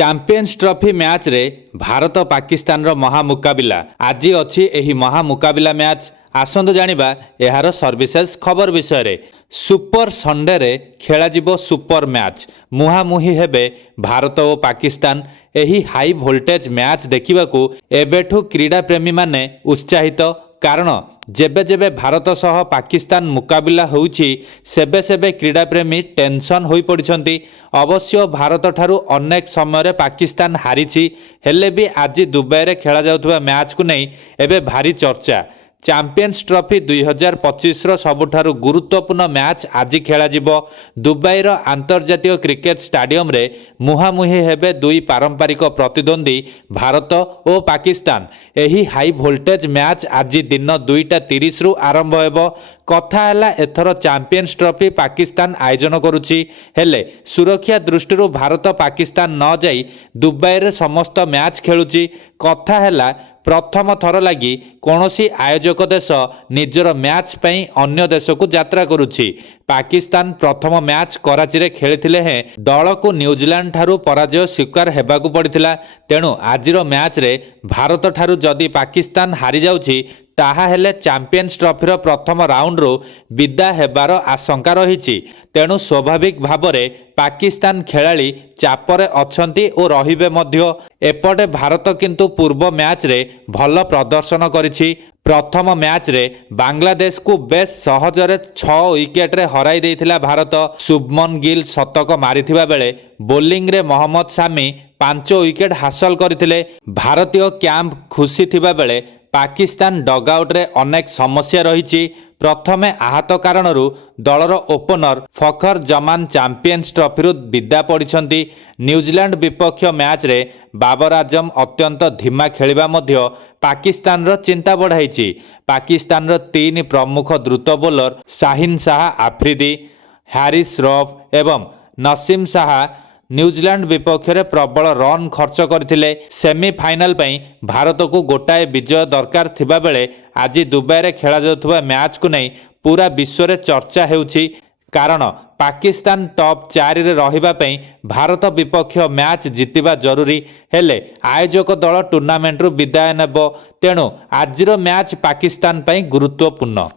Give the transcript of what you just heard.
Champions trophy match रे भारत पाकिस्तान रो महामुकाबिला आज अच्छी एही महामुकाबिला मैच आसंतु जानिबा एहार सर्विसेस खबर विषय रे। सुपर संडे रे खेला जिवो सुपर मैच मुहामुही हेबे भारत और पाकिस्तान। एही हाई वोल्टेज मैच देखिबाकू एबेठू क्रीडा प्रेमी माने उत्साहित कारण जेबे जेबे भारत सह पाकिस्तान मुकाबिला होउछि सेबे सेबे क्रीडा प्रेमी टेंशन होई पड़िछंती। अवश्य भारत ठारू अनेक समय रे पाकिस्तान हारिछि हेले भी आज दुबई रे खेला जाउथबा मैच को नहीं एबे भारी चर्चा। चैंपियंस ट्रॉफी 2025 रो सबुठारु गुरुत्वपूर्ण मैच आज खेला जिवो। दुबई रो अंतर्जातीय क्रिकेट स्टेडियम रे मुहामुही हेबे दुई पारंपरिक प्रतिद्वंदी भारत और पाकिस्तान। एही हाई वोल्टेज मैच आज दिन 2:30 रु आरंभ हेबो। कथा हैला एथर चैंपियंस ट्रॉफी पाकिस्तान आयोजन करुछि हेले सुरक्षा दृष्टि भारत पाकिस्तान न जाई दुबई रे समस्त मैच खेलुछि। कथा हैला प्रथम थर लगी कौनसी आयोजक देश निजर मैच पई अन्य देश को यात्रा करुछि। पाकिस्तान प्रथम मैच कराची रे खेलिथिले हैं दल को न्यूजीलैंड ठारू पराजय स्वीकार हेबाकू पड़िथिला। तेणु आजिर मैच रे भारत ठारू जदि पाकिस्तान हारि जाउछि ताहा हेले चैंपियंस ट्रॉफी प्रथम राउंड रो विदा हेबार आशंका रही। तेणु स्वाभाविक भावरे पाकिस्तान खेलाड़ी चापरे अछंती और रहिबे मध्य। एपटे भारत किंतु पूर्व मैच रे भल प्रदर्शन करिछि। प्रथम मैच रे बांग्लादेश को बेस सहजरे 6 विकेट रे हराई देथिला भारत। शुभमन गिल शतक मारिथिबा बेले बोलिंग रे मोहम्मद शामी 5 विकेट हासिल करथिले। भारतीय कैंप खुशी थिबा बेले पाकिस्तान डगआउट रे अनेक समस्या रही। प्रथमे आहत कारणरू दलर ओपनर फखर जमान चैंपियंस ट्रॉफी विदा पड़िछंती। न्यूजीलैंड विपक्ष मैच रे बाबर आजम अत्यंत धीमा खेलिबा मध्य पाकिस्तान रो चिंता बढ़ाई। पाकिस्तान रो 3 प्रमुख द्रुत बोलर शाहीन शाह आफ्रिदी, हारिस रफ एवं नसीम शाह न्यूजीलैंड विपक्ष में प्रबल रन खर्च करथिले। सेमीफाइनल पई भारत को गोटाए विजय दरकार थिबा बेले आज दुबई रे खेला जाउथबा मैच को नहीं पूरा विश्व रे चर्चा हेउछि। कारण पाकिस्तान टॉप 4 रे रहिबा पई भारत विपक्ष मैच जितिबा जरूरी हेले आयोजक दल टूर्नामेंट रु विदाय नेबो। तेणु आजिर मैच पाकिस्तान पई गुरुत्वपूर्ण।